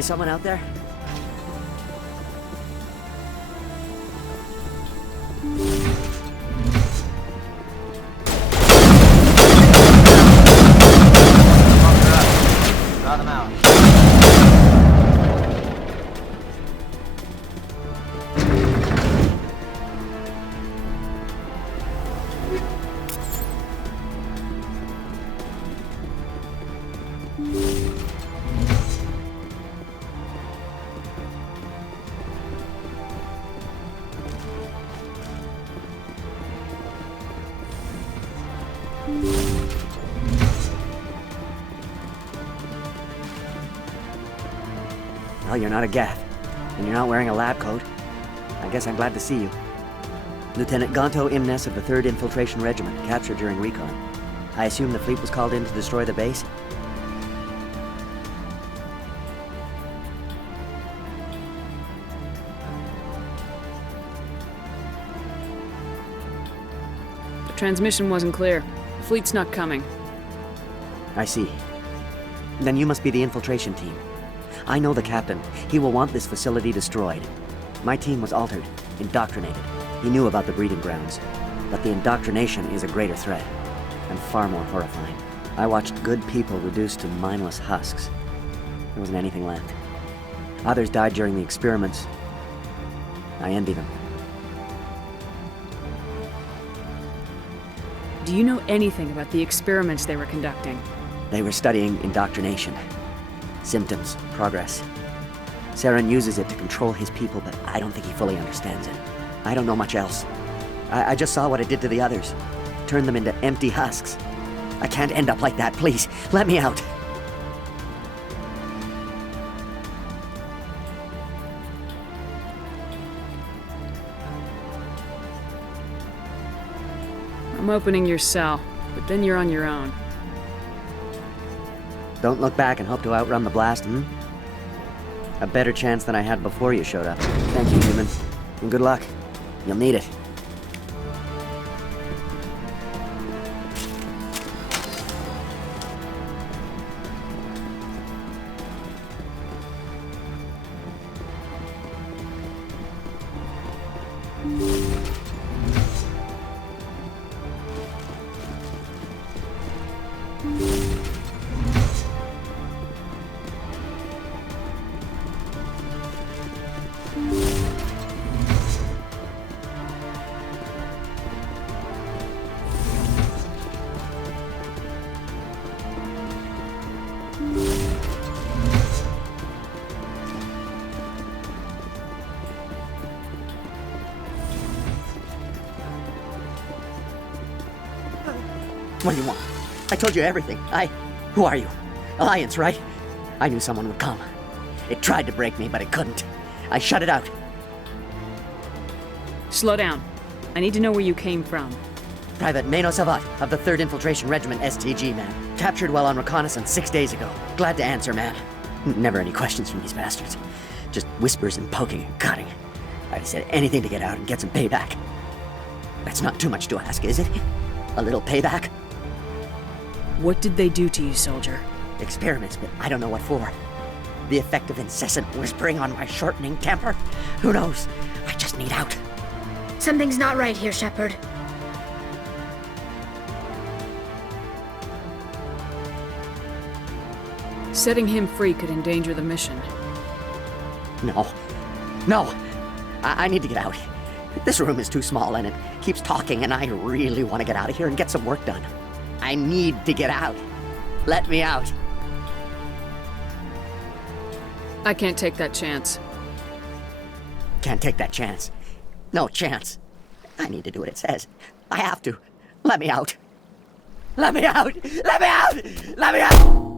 Is someone out there? Draw them out. Well, you're not a Geth, and you're not wearing a lab coat. I guess I'm glad to see you. Lieutenant Gonto Imnes of the 3rd Infiltration Regiment, captured during recon. I assume the fleet was called in to destroy the base? The transmission wasn't clear. The fleet's not coming. I see. Then you must be the infiltration team. I know the captain. He will want this facility destroyed. My team was altered, indoctrinated. He knew about the breeding grounds. But the indoctrination is a greater threat, and far more horrifying. I watched good people reduced to mindless husks. There wasn't anything left. Others died during the experiments. I envy them. Do you know anything about the experiments they were conducting? They were studying indoctrination. Symptoms, progress. Saren uses it to control his people, but I don't think he fully understands it. I don't know much else. I just saw what it did to the others. Turned them into empty husks. I can't end up like that, please. Let me out. I'm opening your cell, but then you're on your own. Don't look back and hope to outrun the blast, hmm? A better chance than I had before you showed up. Thank you, human. And good luck. You'll need it. What do you want? I told you everything. Who are you? Alliance, right? I knew someone would come. It tried to break me, but it couldn't. I shut it out. Slow down. I need to know where you came from. Private Mano Savat of the 3rd Infiltration Regiment STG, man. Captured while on reconnaissance 6 days ago. Glad to answer, man. Never any questions from these bastards. Just whispers and poking and cutting. I said anything to get out and get some payback. That's not too much to ask, is it? A little payback? What did they do to you, soldier? Experiments, but I don't know what for. The effect of incessant whispering on my shortening temper? Who knows? I just need out. Something's not right here, Shepard. Setting him free could endanger the mission. No. No! I need to get out. This room is too small and it keeps talking, and I really want to get out of here and get some work done. I need to get out. Let me out. I can't take that chance. Can't take that chance. No chance. I need to do what it says. I have to. Let me out. Let me out! Let me out! Let me out!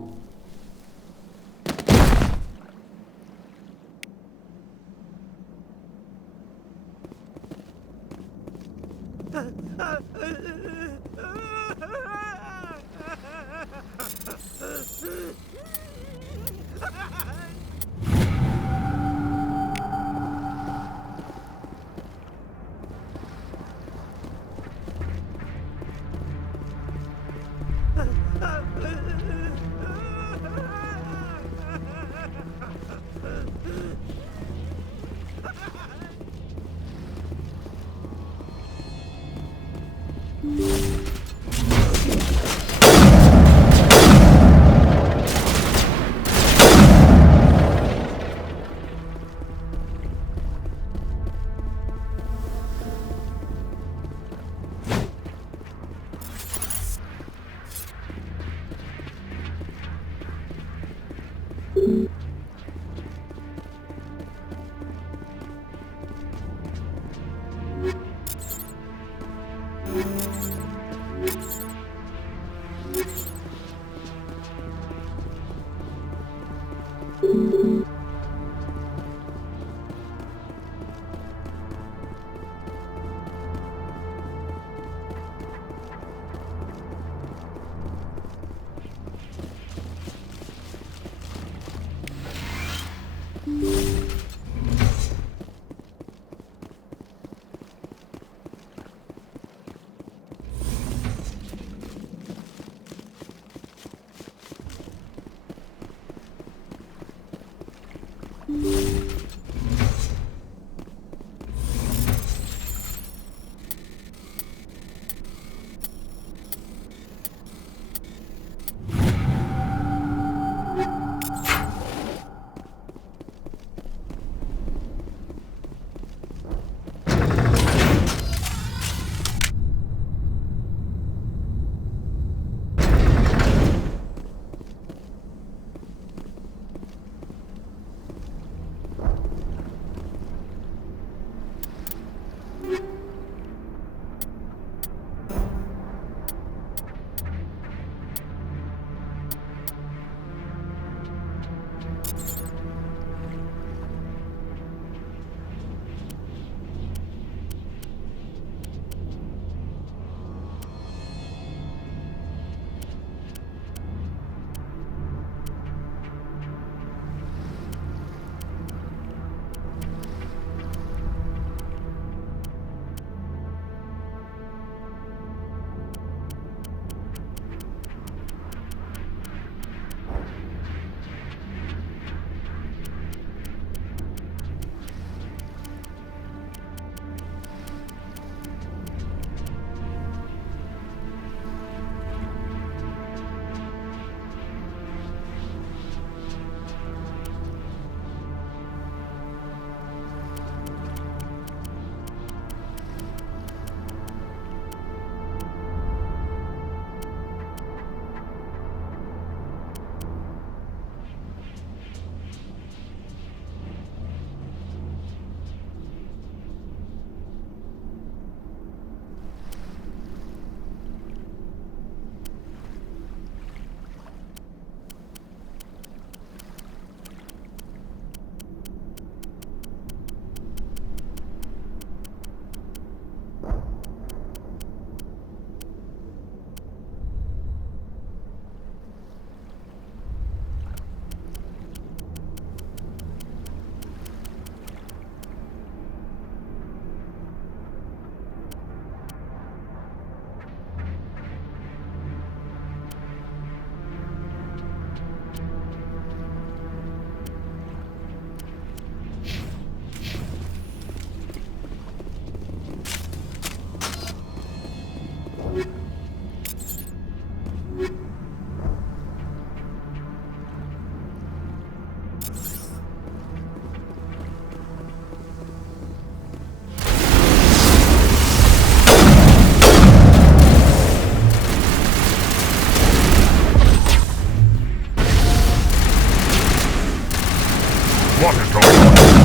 What is going on?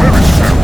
Where is Sam?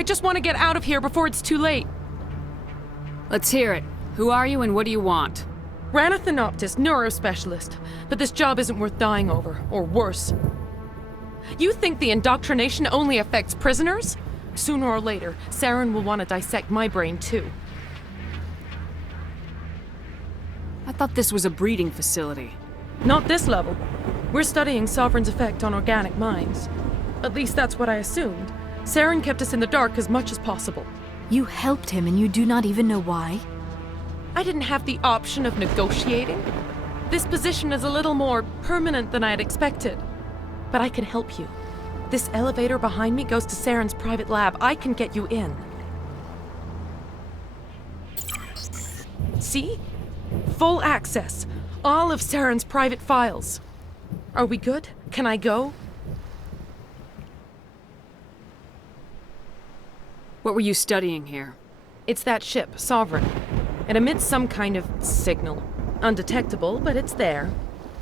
I just want to get out of here before it's too late. Let's hear it. Who are you and what do you want? Ranathanoptis, neurospecialist. But this job isn't worth dying over, or worse. You think the indoctrination only affects prisoners? Sooner or later, Saren will want to dissect my brain too. I thought this was a breeding facility. Not this level. We're studying Sovereign's effect on organic minds. At least that's what I assumed. Saren kept us in the dark as much as possible. You helped him and you do not even know why? I didn't have the option of negotiating. This position is a little more permanent than I had expected. But I can help you. This elevator behind me goes to Saren's private lab. I can get you in. See? Full access. All of Saren's private files. Are we good? Can I go? What were you studying here? It's that ship, Sovereign. It emits some kind of signal. Undetectable, but it's there.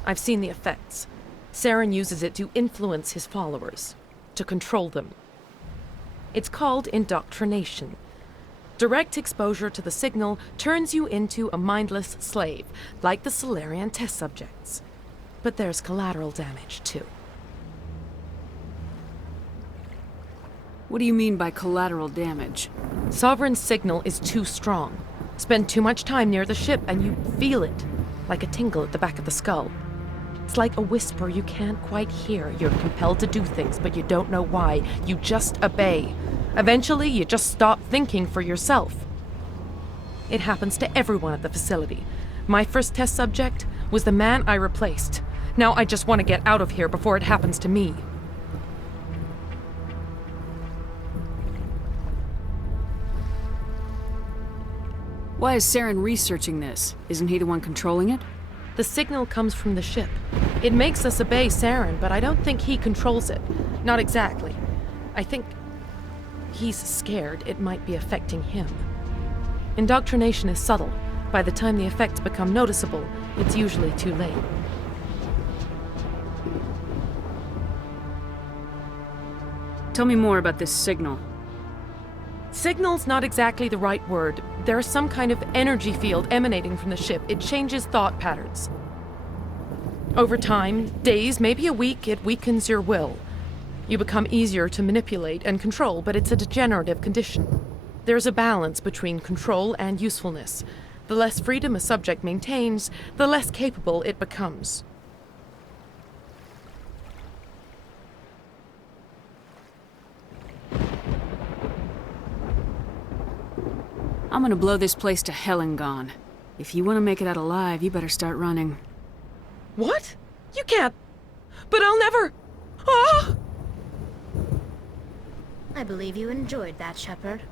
I've seen the effects. Saren uses it to influence his followers, to control them. It's called indoctrination. Direct exposure to the signal turns you into a mindless slave, like the Solarian test subjects. But there's collateral damage, too. What do you mean by collateral damage? Sovereign's signal is too strong. Spend too much time near the ship and you feel it, like a tingle at the back of the skull. It's like a whisper you can't quite hear. You're compelled to do things, but you don't know why. You just obey. Eventually, you just stop thinking for yourself. It happens to everyone at the facility. My first test subject was the man I replaced. Now I just want to get out of here before it happens to me. Why is Saren researching this? Isn't he the one controlling it? The signal comes from the ship. It makes us obey Saren, but I don't think he controls it. Not exactly. I think he's scared it might be affecting him. Indoctrination is subtle. By the time the effects become noticeable, it's usually too late. Tell me more about this signal. Signal's not exactly the right word. There's some kind of energy field emanating from the ship. It changes thought patterns. Over time, days, maybe a week, it weakens your will. You become easier to manipulate and control, but it's a degenerative condition. There's a balance between control and usefulness. The less freedom a subject maintains, the less capable it becomes. I'm gonna blow this place to hell and gone. If you want to make it out alive, you better start running. What? You can't. But I'll never. Ah! I believe you enjoyed that, Shepard.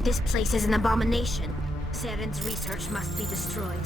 This place is an abomination. Saren's research must be destroyed.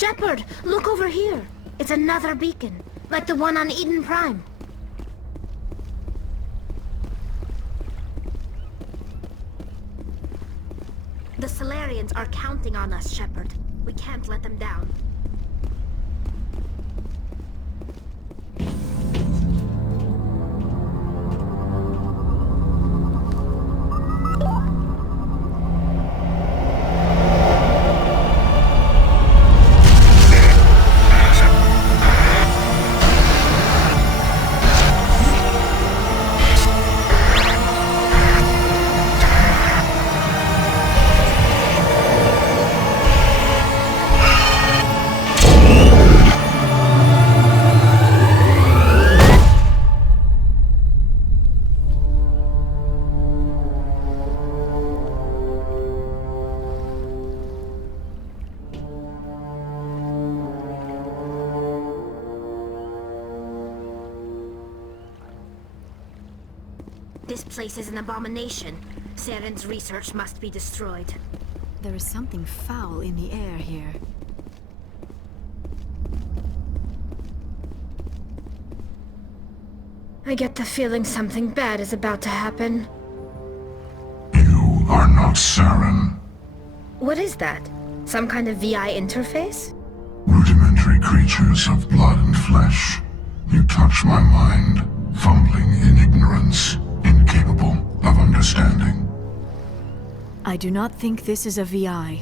Shepard, look over here. It's another beacon, like the one on Eden Prime. The Solarians are counting on us, Shepard. We can't let them down. This place is an abomination. Saren's research must be destroyed. There is something foul in the air here. I get the feeling something bad is about to happen. You are not Saren. What is that? Some kind of VI interface? Rudimentary creatures of blood and flesh. You touch my mind, fumbling in ignorance, incapable of understanding. I do not think this is a VI.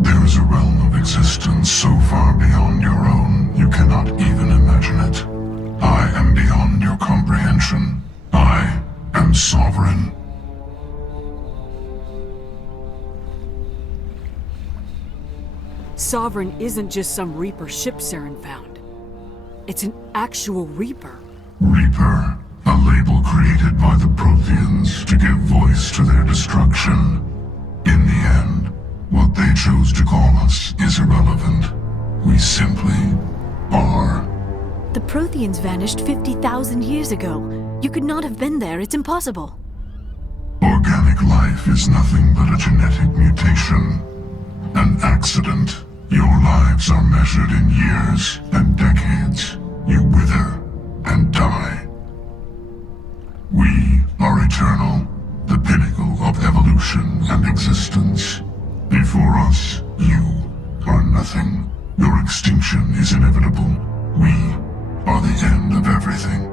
There is a realm of existence so far beyond your own, you cannot even imagine it. I am beyond your comprehension. I am sovereign. Sovereign isn't just some Reaper ship Saren found. It's an actual Reaper. Reaper, a label created by the Protheans to give voice to their destruction. In the end, what they chose to call us is irrelevant. We simply are. The Protheans vanished 50,000 years ago. You could not have been there. It's impossible. Organic life is nothing but a genetic mutation. An accident. Your lives are measured in years and decades. You wither and die. We are eternal, the pinnacle of evolution and existence. Before us, you are nothing. Your extinction is inevitable. We are the end of everything.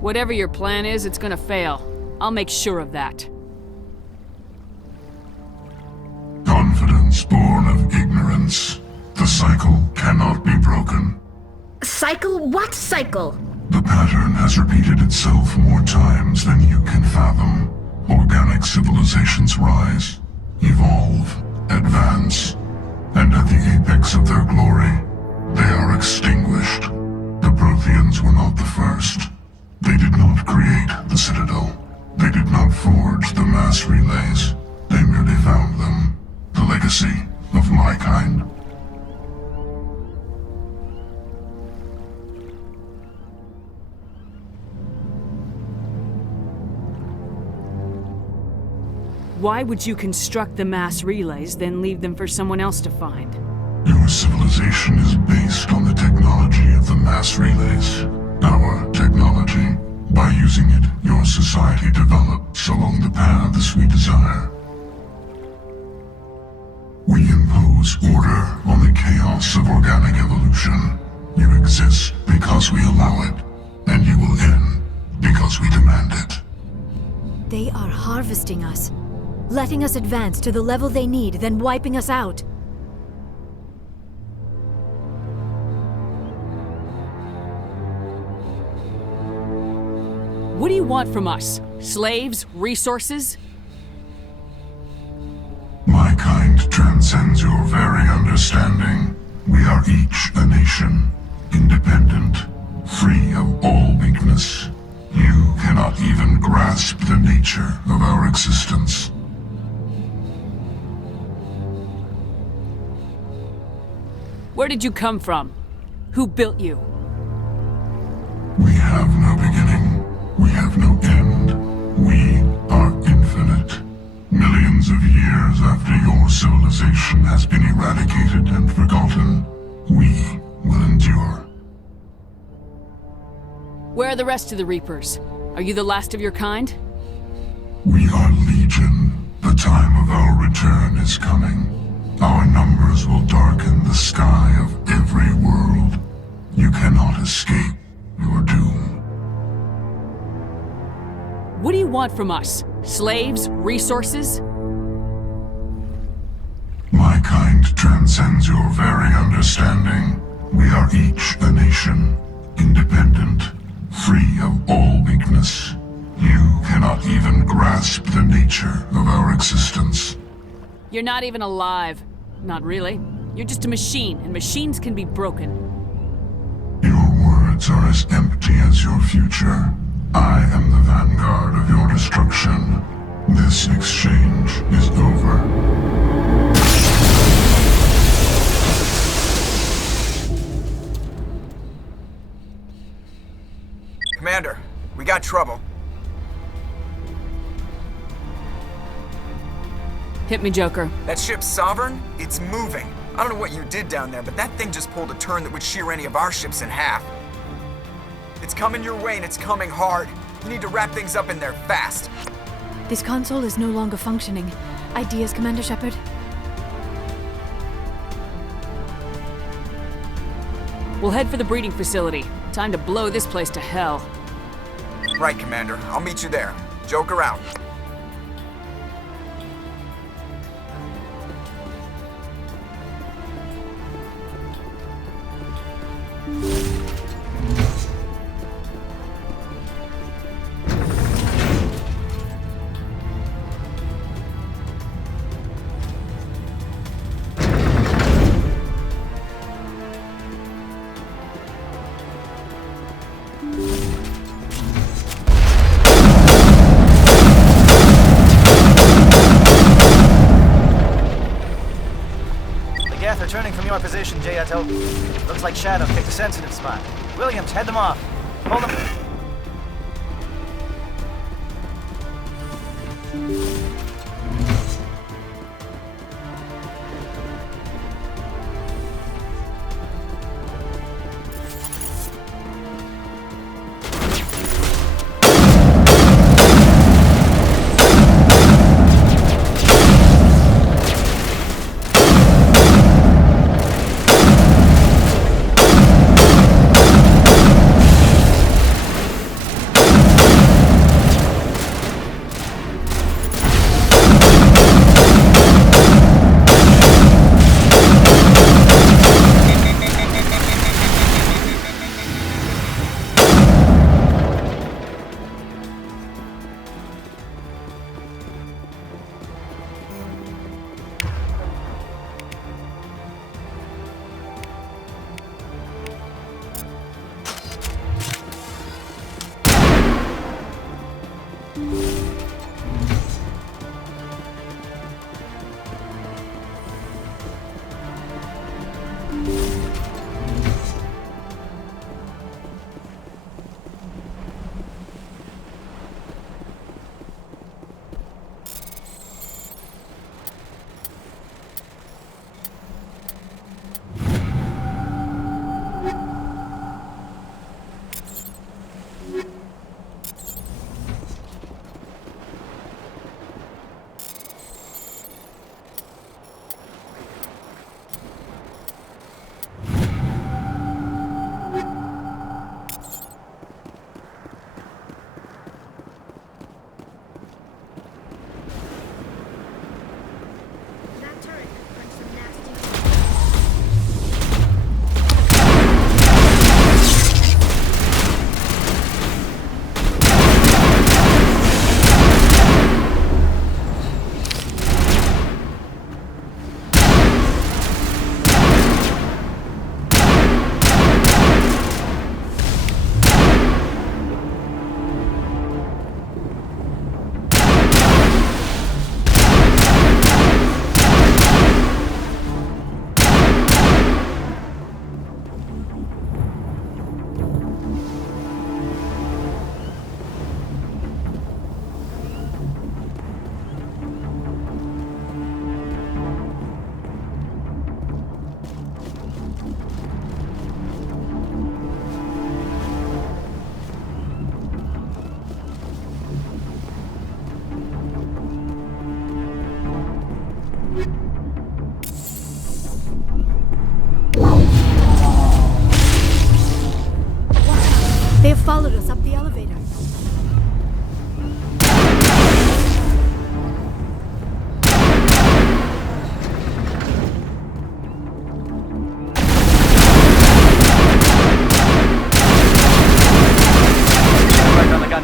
Whatever your plan is, it's gonna fail. I'll make sure of that. Confidence born of ignorance. The cycle cannot be broken. Cycle? What cycle? The pattern has repeated itself more times than you can fathom. Organic civilizations rise, evolve, advance, and at the apex of their glory, they are extinguished. The Protheans were not the first. They did not create the Citadel. They did not forge the mass relays. They merely found them. The legacy of my kind. Why would you construct the mass relays, then leave them for someone else to find? Your civilization is based on the technology of the mass relays. Our technology. By using it, your society develops along the paths we desire. We impose order on the chaos of organic evolution. You exist because we allow it, and you will end because we demand it. They are harvesting us, letting us advance to the level they need, then wiping us out. What do you want from us? Slaves? Resources? My kind transcends your very understanding. We are each a nation, independent, free of all weakness. You cannot even grasp the nature of our existence. Where did you come from? Who built you? We have no beginning. We have no end. We civilization has been eradicated and forgotten, we will endure. Where are the rest of the Reapers? Are you the last of your kind? We are Legion. The time of our return is coming. Our numbers will darken the sky of every world. You cannot escape your doom. What do you want from us? Slaves? Resources? My kind transcends your very understanding. We are each a nation, independent, free of all weakness. You cannot even grasp the nature of our existence. You're not even alive. Not really. You're just a machine, and machines can be broken. Your words are as empty as your future. I am the vanguard of your destruction. This exchange is over. Commander, we got trouble. Hit me, Joker. That ship Sovereign? It's moving. I don't know what you did down there, but that thing just pulled a turn that would shear any of our ships in half. It's coming your way and it's coming hard. You need to wrap things up in there fast. This console is no longer functioning. Ideas, Commander Shepard? We'll head for the breeding facility. Time to blow this place to hell. Right, Commander. I'll meet you there. Joker out. Geth returning from your position, Jayato. Looks like Shadow picked a sensitive spot. Williams, head them off. Hold them.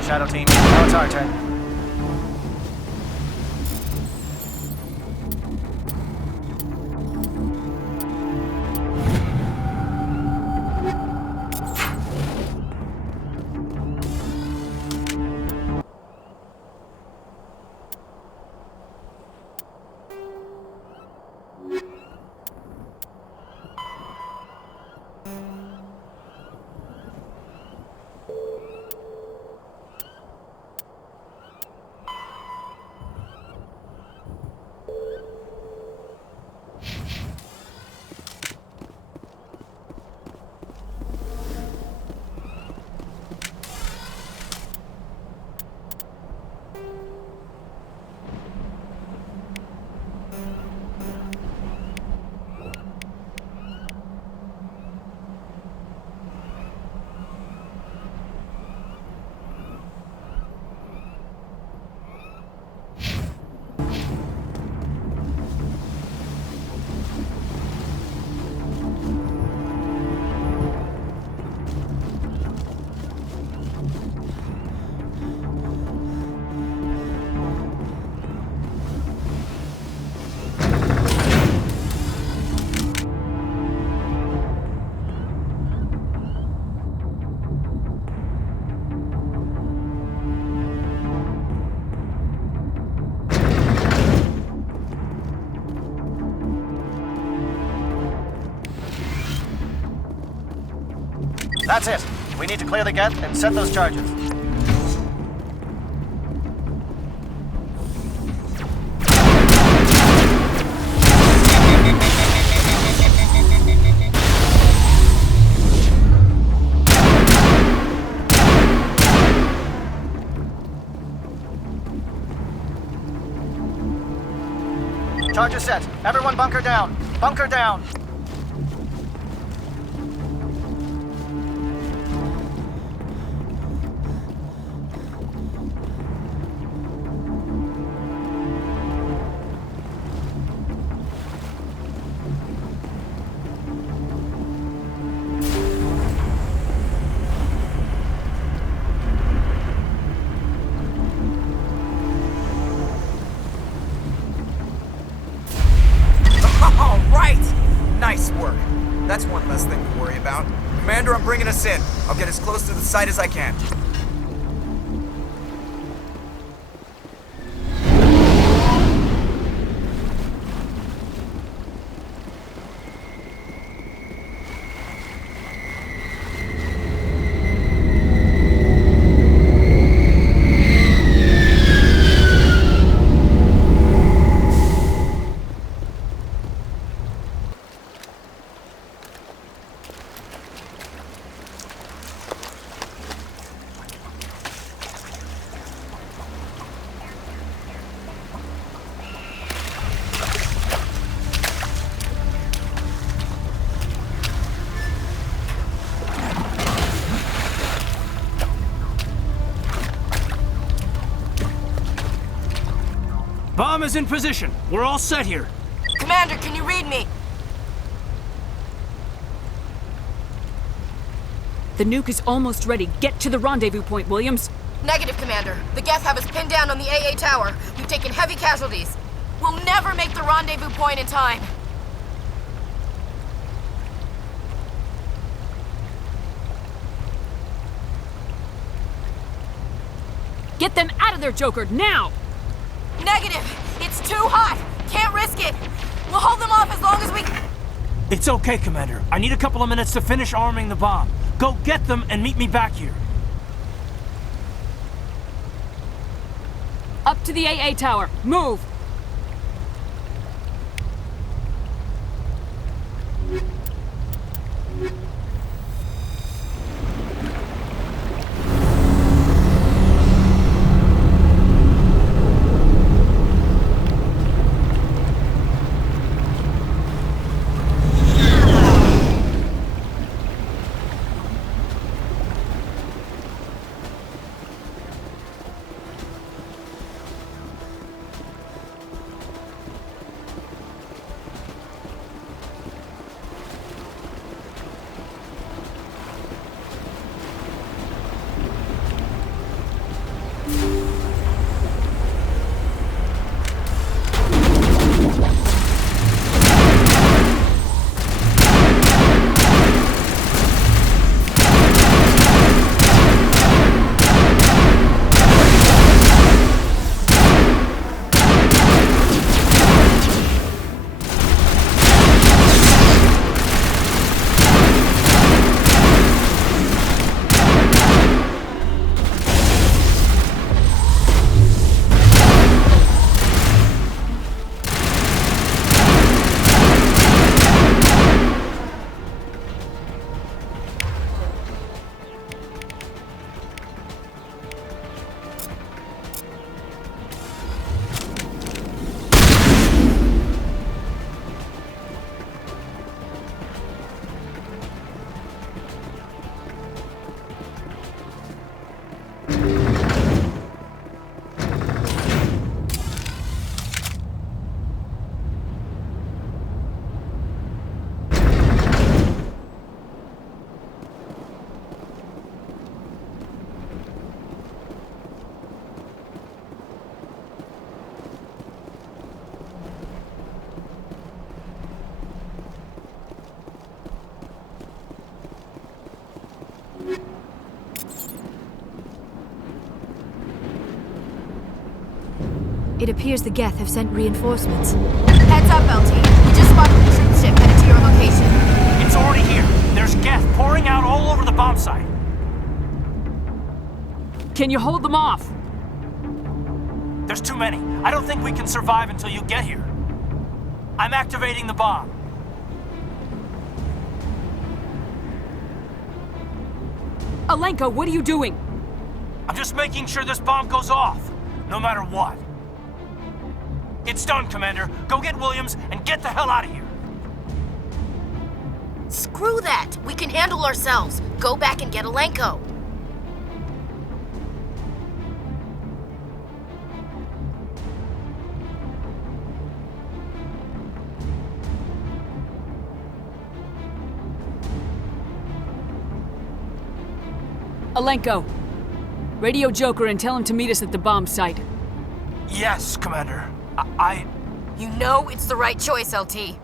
Shadow Team. Now it's our turn. That's it. We need to clear the gate and set those charges. Charges set. Everyone bunker down. Bunker down. All right! Nice work. That's one less thing to worry about. Commander, I'm bringing us in. I'll get as close to the site as I can. Bomb is in position. We're all set here. Commander, can you read me? The nuke is almost ready. Get to the rendezvous point, Williams. Negative, Commander. The Geth have us pinned down on the AA tower. We've taken heavy casualties. We'll never make the rendezvous point in time. Get them out of there, Joker, now! Negative! It's too hot! Can't risk it! We'll hold them off as long as we... It's okay, Commander. I need a couple of minutes to finish arming the bomb. Go get them and meet me back here. Up to the AA tower. Move! It appears the Geth have sent reinforcements. Heads up, LT. We just spotted the troop ship headed to your location. It's already here. There's Geth pouring out all over the bomb site. Can you hold them off? There's too many. I don't think we can survive until you get here. I'm activating the bomb. Alenko, what are you doing? I'm just making sure this bomb goes off, no matter what. It's done, Commander. Go get Williams and get the hell out of here. Screw that! We can handle ourselves. Go back and get Alenko. Alenko, radio Joker and tell him to meet us at the bomb site. Yes, Commander. You know it's the right choice, LT.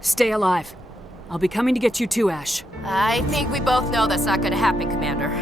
Stay alive. I'll be coming to get you too, Ash. I think we both know that's not gonna happen, Commander.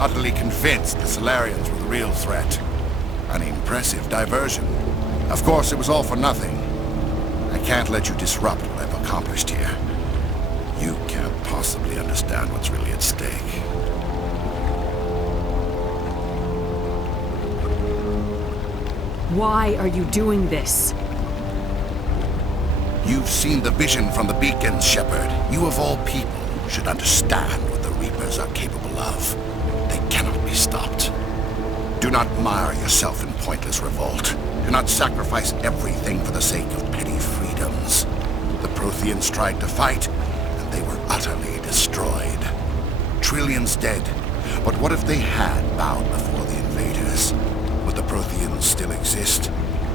Utterly convinced the Salarians were the real threat. An impressive diversion. Of course, it was all for nothing. I can't let you disrupt what I've accomplished here. You can't possibly understand what's really at stake. Why are you doing this? You've seen the vision from the beacons, Shepard. You of all people should understand what the Reapers are capable of. They cannot be stopped. Do not mire yourself in pointless revolt. Do not sacrifice everything for the sake of petty freedoms. The Protheans tried to fight, and they were utterly destroyed. Trillions dead. But what if they had bowed before the invaders? Would the Protheans still exist?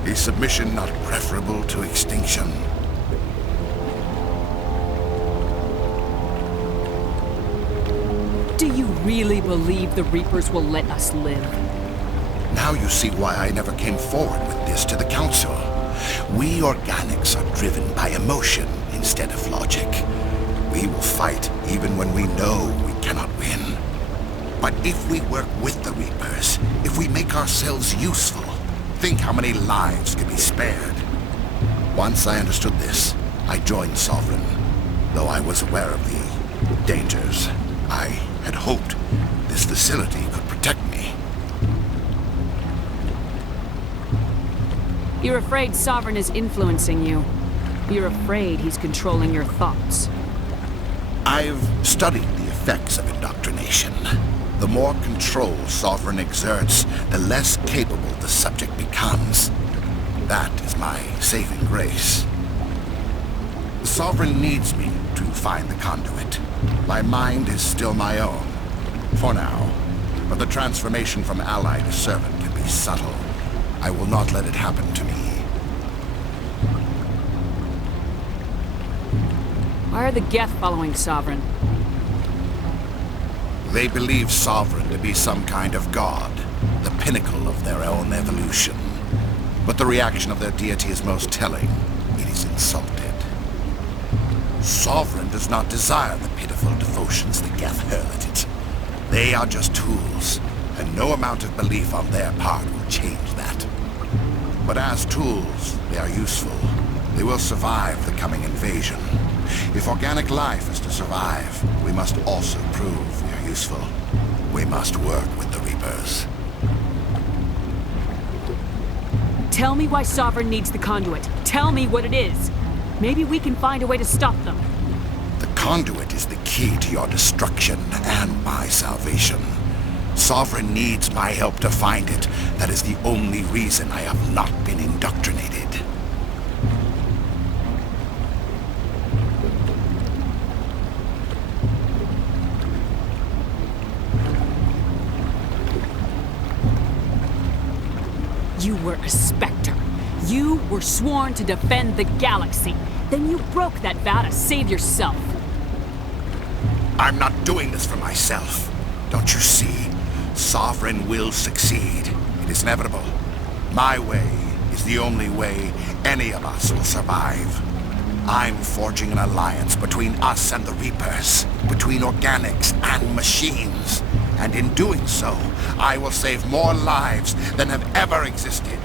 Is submission not preferable to extinction? Do you really believe the Reapers will let us live? Now you see why I never came forward with this to the Council. We organics are driven by emotion instead of logic. We will fight even when we know we cannot win. But if we work with the Reapers, if we make ourselves useful, think how many lives could be spared. Once I understood this, I joined Sovereign. Though I was aware of the dangers, I had hoped this facility could protect me. You're afraid Sovereign is influencing you. You're afraid he's controlling your thoughts. I've studied the effects of indoctrination. The more control Sovereign exerts, the less capable the subject becomes. That is my saving grace. The Sovereign needs me to find the conduit. My mind is still my own, for now. But the transformation from ally to servant can be subtle. I will not let it happen to me. Why are the Geth following Sovereign? They believe Sovereign to be some kind of god, the pinnacle of their own evolution. But the reaction of their deity is most telling. It is insulted. Sovereign does not desire the pitiful devotions the Geth hurl at it. They are just tools, and no amount of belief on their part will change that. But as tools, they are useful. They will survive the coming invasion. If organic life is to survive, we must also prove we are useful. We must work with the Reapers. Tell me why Sovereign needs the conduit. Tell me what it is. Maybe we can find a way to stop them. The conduit is the key to your destruction and my salvation. Sovereign needs my help to find it. That is the only reason I have not been indoctrinated. You were a Spectre. You were sworn to defend the galaxy. Then you broke that vow to save yourself. I'm not doing this for myself. Don't you see? Sovereign will succeed. It is inevitable. My way is the only way any of us will survive. I'm forging an alliance between us and the Reapers, between organics and machines. And in doing so, I will save more lives than have ever existed.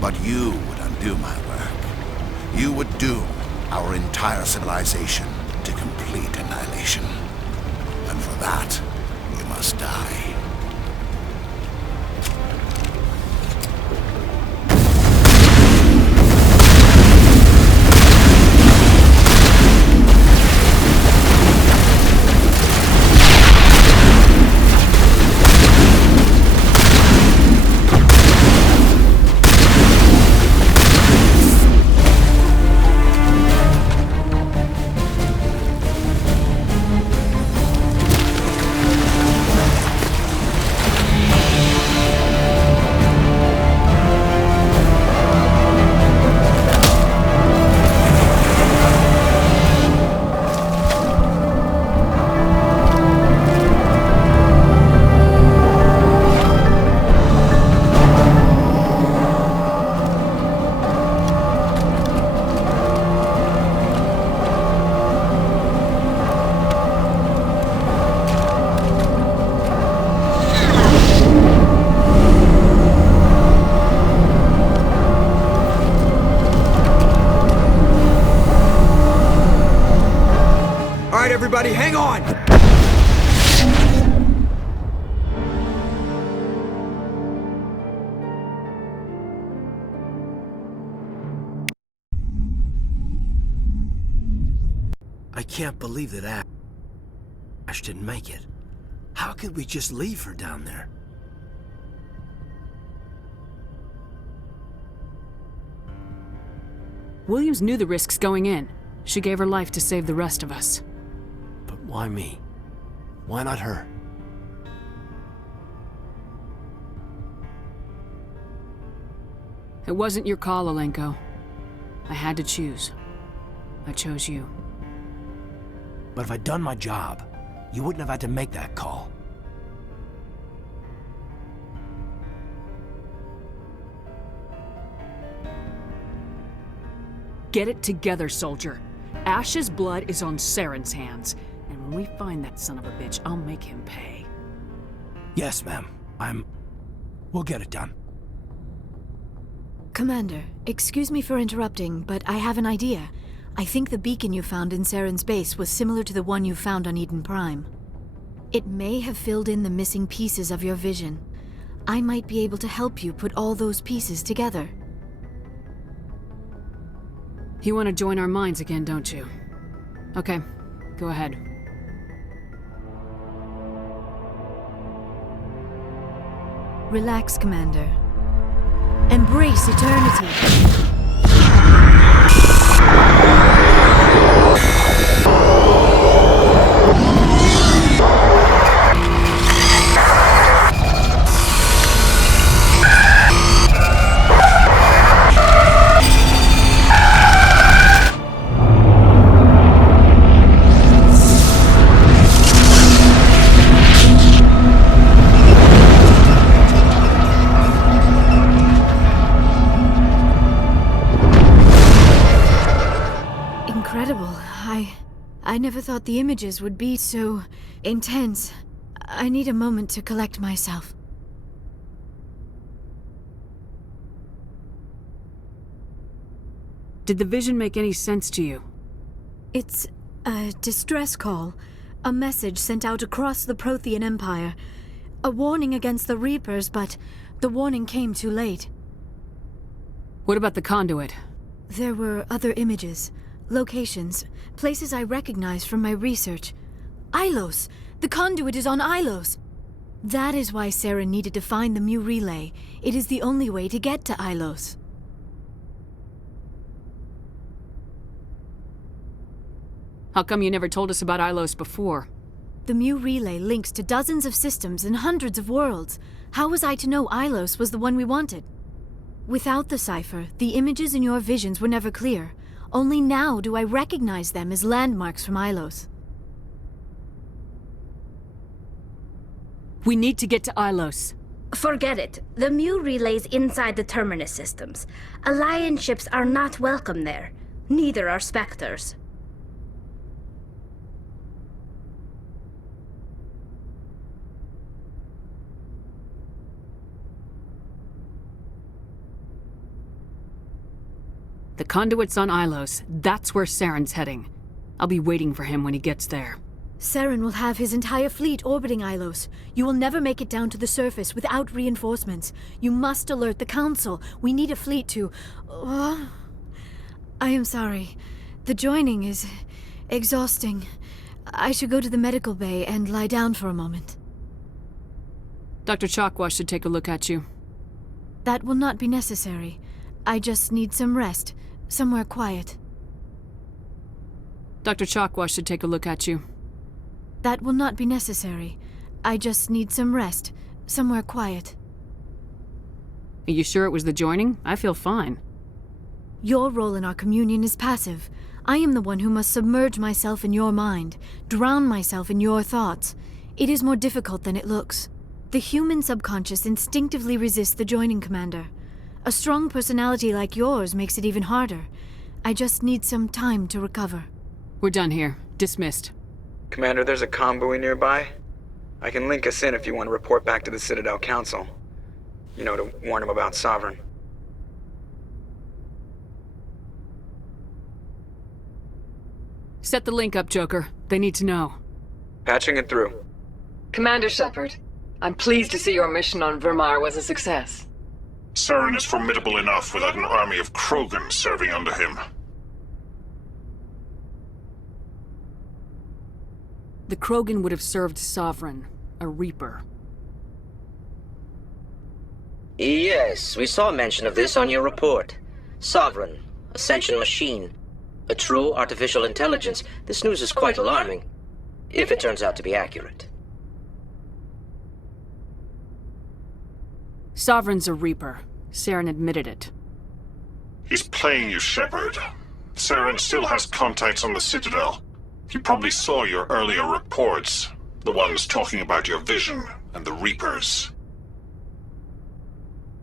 But you would undo my work. You would doom our entire civilization to complete annihilation. And for that, you must die. Everybody, hang on! I can't believe that Ash didn't make it. How could we just leave her down there? Williams knew the risks going in. She gave her life to save the rest of us. But why me? Why not her? It wasn't your call, Alenko. I had to choose. I chose you. But if I'd done my job, you wouldn't have had to make that call. Get it together, soldier. Ash's blood is on Saren's hands. And when we find that son of a bitch, I'll make him pay. Yes, ma'am. We'll get it done. Commander, excuse me for interrupting, but I have an idea. I think the beacon you found in Saren's base was similar to the one you found on Eden Prime. It may have filled in the missing pieces of your vision. I might be able to help you put all those pieces together. You want to join our minds again, don't you? Okay, go ahead. Relax, Commander. Embrace eternity. Incredible. I never thought the images would be so intense. I need a moment to collect myself. Did the vision make any sense to you? It's a distress call. A message sent out across the Prothean Empire. A warning against the Reapers, but the warning came too late. What about the conduit? There were other images. Locations, places I recognize from my research. Ilos! The conduit is on Ilos! That is why Saren needed to find the Mu relay. It is the only way to get to Ilos. How come you never told us about Ilos before? The Mu relay links to dozens of systems and hundreds of worlds. How was I to know Ilos was the one we wanted? Without the cipher, the images in your visions were never clear. Only now do I recognize them as landmarks from Ilos. We need to get to Ilos. Forget it. The Mu relay's inside the Terminus systems. Alliance ships are not welcome there. Neither are Spectres. The conduit's on Ilos. That's where Saren's heading. I'll be waiting for him when he gets there. Saren will have his entire fleet orbiting Ilos. You will never make it down to the surface without reinforcements. You must alert the Council. We need a fleet to... I am sorry. The joining is exhausting. I should go to the medical bay and lie down for a moment. Dr. Chakwas should take a look at you. That will not be necessary. I just need some rest. Somewhere quiet. Dr. Chakwas should take a look at you. That will not be necessary. I just need some rest. Somewhere quiet. Are you sure it was the joining? I feel fine. Your role in our communion is passive. I am the one who must submerge myself in your mind, drown myself in your thoughts. It is more difficult than it looks. The human subconscious instinctively resists the joining, Commander. A strong personality like yours makes it even harder. I just need some time to recover. We're done here. Dismissed. Commander, there's a convoy nearby. I can link us in if you want to report back to the Citadel Council. You know, to warn them about Sovereign. Set the link up, Joker. They need to know. Patching it through. Commander Shepard, I'm pleased to see your mission on Vermar was a success. Saren is formidable enough without an army of Krogan serving under him. The Krogan would have served Sovereign, a Reaper. Yes, we saw mention of this on your report. Sovereign, Ascension machine, a true artificial intelligence. This news is quite alarming, if it turns out to be accurate. Sovereign's a Reaper. Saren admitted it. He's playing you, Shepard. Saren still has contacts on the Citadel. He probably saw your earlier reports. The ones talking about your vision and the Reapers.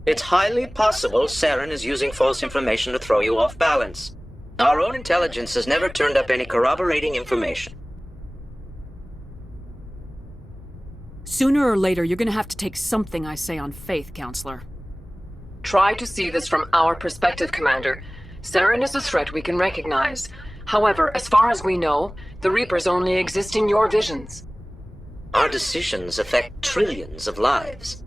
It's highly possible Saren is using false information to throw you off balance. Our own intelligence has never turned up any corroborating information. Sooner or later, you're gonna have to take something I say on faith, Counselor. Try to see this from our perspective, Commander. Saren is a threat we can recognize. However, as far as we know, the Reapers only exist in your visions. Our decisions affect trillions of lives.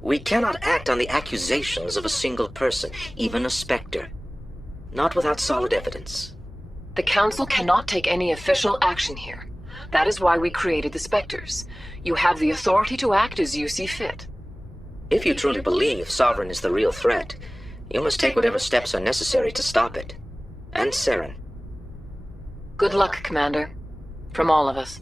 We cannot act on the accusations of a single person, even a Spectre. Not without solid evidence. The Council cannot take any official action here. That is why we created the Spectres. You have the authority to act as you see fit. If you truly believe Sovereign is the real threat, you must take whatever steps are necessary to stop it. And Saren. Good luck, Commander. From all of us.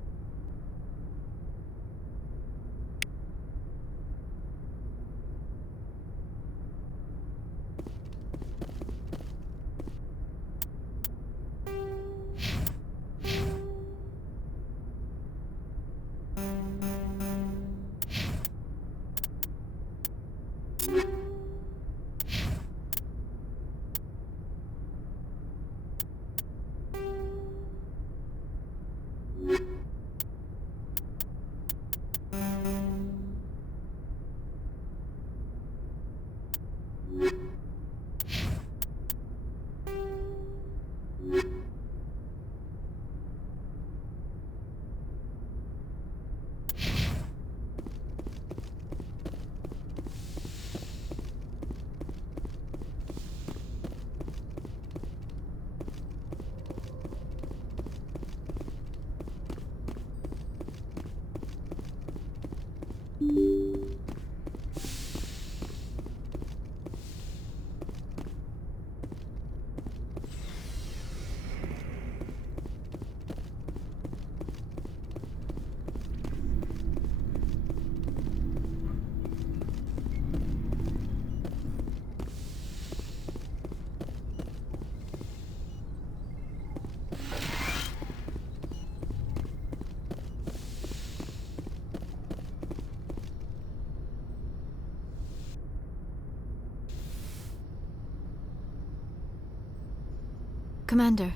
Commander,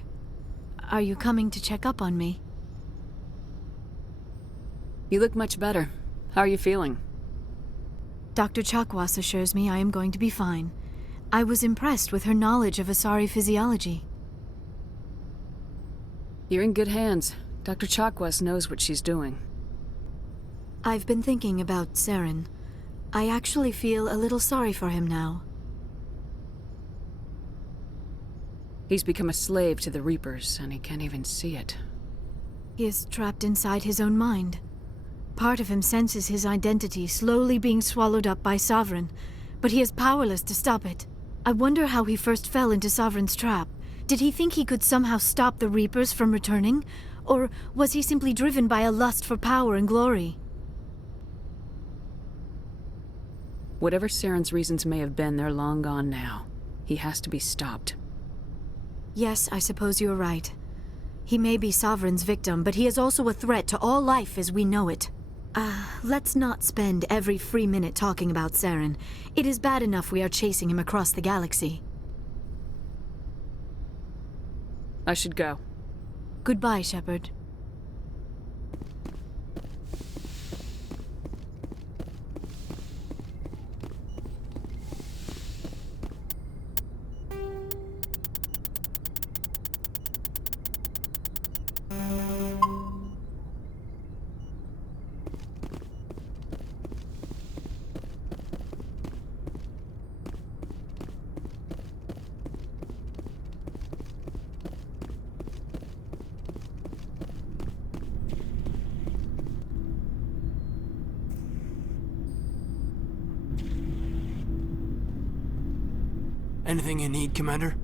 are you coming to check up on me? You look much better. How are you feeling? Dr. Chakwas assures me I am going to be fine. I was impressed with her knowledge of Asari physiology. You're in good hands. Dr. Chakwas knows what she's doing. I've been thinking about Saren. I actually feel a little sorry for him now. He's become a slave to the Reapers, and he can't even see it. He is trapped inside his own mind. Part of him senses his identity slowly being swallowed up by Sovereign, but he is powerless to stop it. I wonder how he first fell into Sovereign's trap. Did he think he could somehow stop the Reapers from returning? Or was he simply driven by a lust for power and glory? Whatever Saren's reasons may have been, they're long gone now. He has to be stopped. Yes, I suppose you're right. He may be Sovereign's victim, but he is also a threat to all life as we know it. Let's not spend every free minute talking about Saren. It is bad enough we are chasing him across the galaxy. I should go. Goodbye, Shepard. Anything you need, Commander?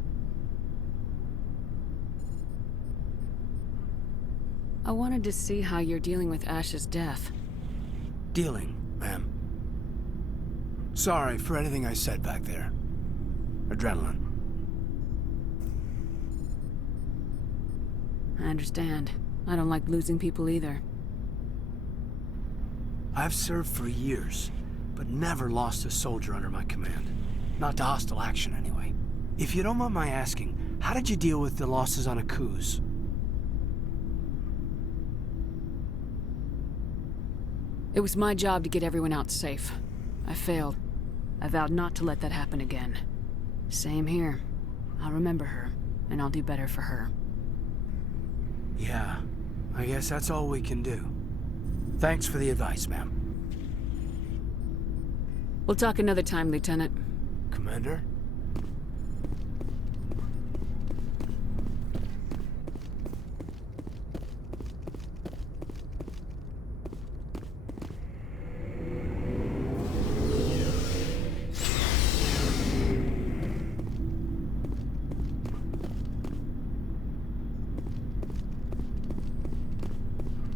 I wanted to see how you're dealing with Ash's death. Dealing, ma'am. Sorry for anything I said back there. Adrenaline. I understand. I don't like losing people either. I've served for years, but never lost a soldier under my command. Not to hostile action, anyway. If you don't mind my asking, how did you deal with the losses on Akuz? It was my job to get everyone out safe. I failed. I vowed not to let that happen again. Same here. I'll remember her, and I'll do better for her. Yeah, I guess that's all we can do. Thanks for the advice, ma'am. We'll talk another time, Lieutenant. Commander?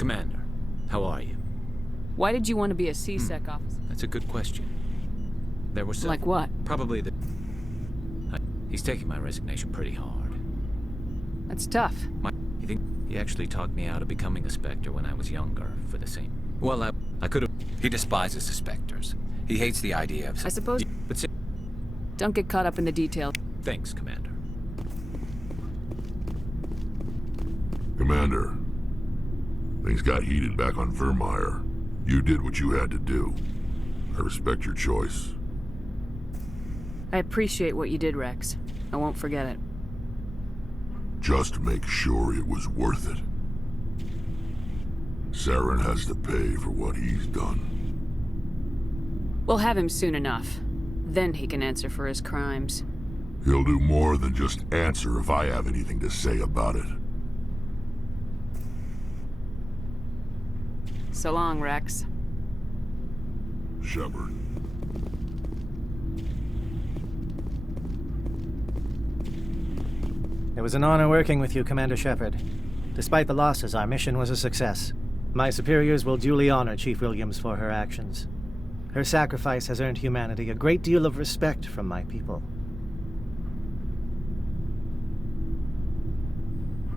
Commander, how are you? Why did you want to be a C-Sec officer? That's a good question. There was some... Like what? Probably the... He's taking my resignation pretty hard. That's tough. You think he actually talked me out of becoming a Spectre when I was younger for the same... Well, I could have... He despises the Spectres. He hates the idea of... I suppose... But don't get caught up in the details. Thanks, Commander. Commander, things got heated back on Vermeer. You did what you had to do. I respect your choice. I appreciate what you did, Rex. I won't forget it. Just make sure it was worth it. Saren has to pay for what he's done. We'll have him soon enough. Then he can answer for his crimes. He'll do more than just answer if I have anything to say about it. So long, Rex. Shepard. It was an honor working with you, Commander Shepard. Despite the losses, our mission was a success. My superiors will duly honor Chief Williams for her actions. Her sacrifice has earned humanity a great deal of respect from my people.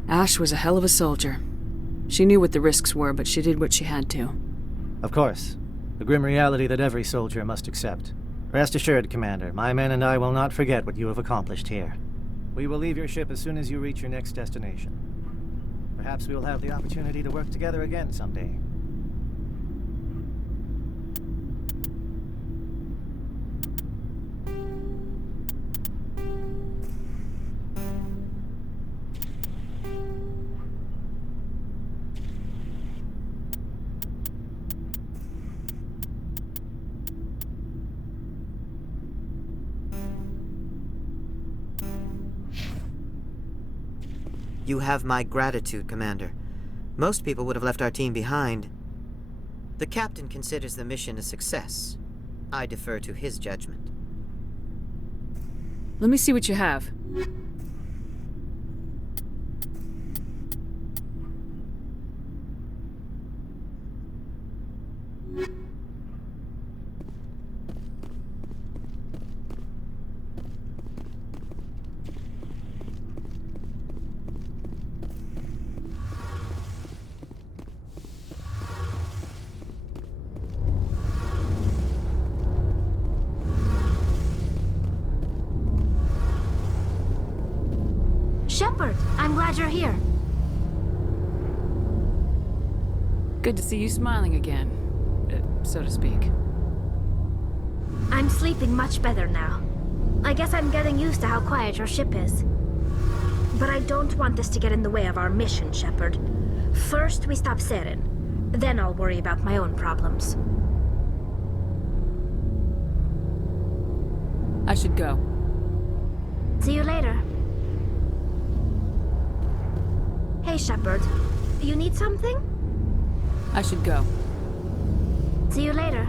Ash was a hell of a soldier. She knew what the risks were, but she did what she had to. Of course. The grim reality that every soldier must accept. Rest assured, Commander, my men and I will not forget what you have accomplished here. We will leave your ship as soon as you reach your next destination. Perhaps we will have the opportunity to work together again someday. You have my gratitude, Commander. Most people would have left our team behind. The captain considers the mission a success. I defer to his judgment. Let me see what you have. Shepard, I'm glad you're here. Good to see you smiling again, so to speak. I'm sleeping much better now. I guess I'm getting used to how quiet your ship is. But I don't want this to get in the way of our mission, Shepard. First, we stop Saren. Then I'll worry about my own problems. I should go. See you later. Hey, Shepard. You need something? I should go. See you later.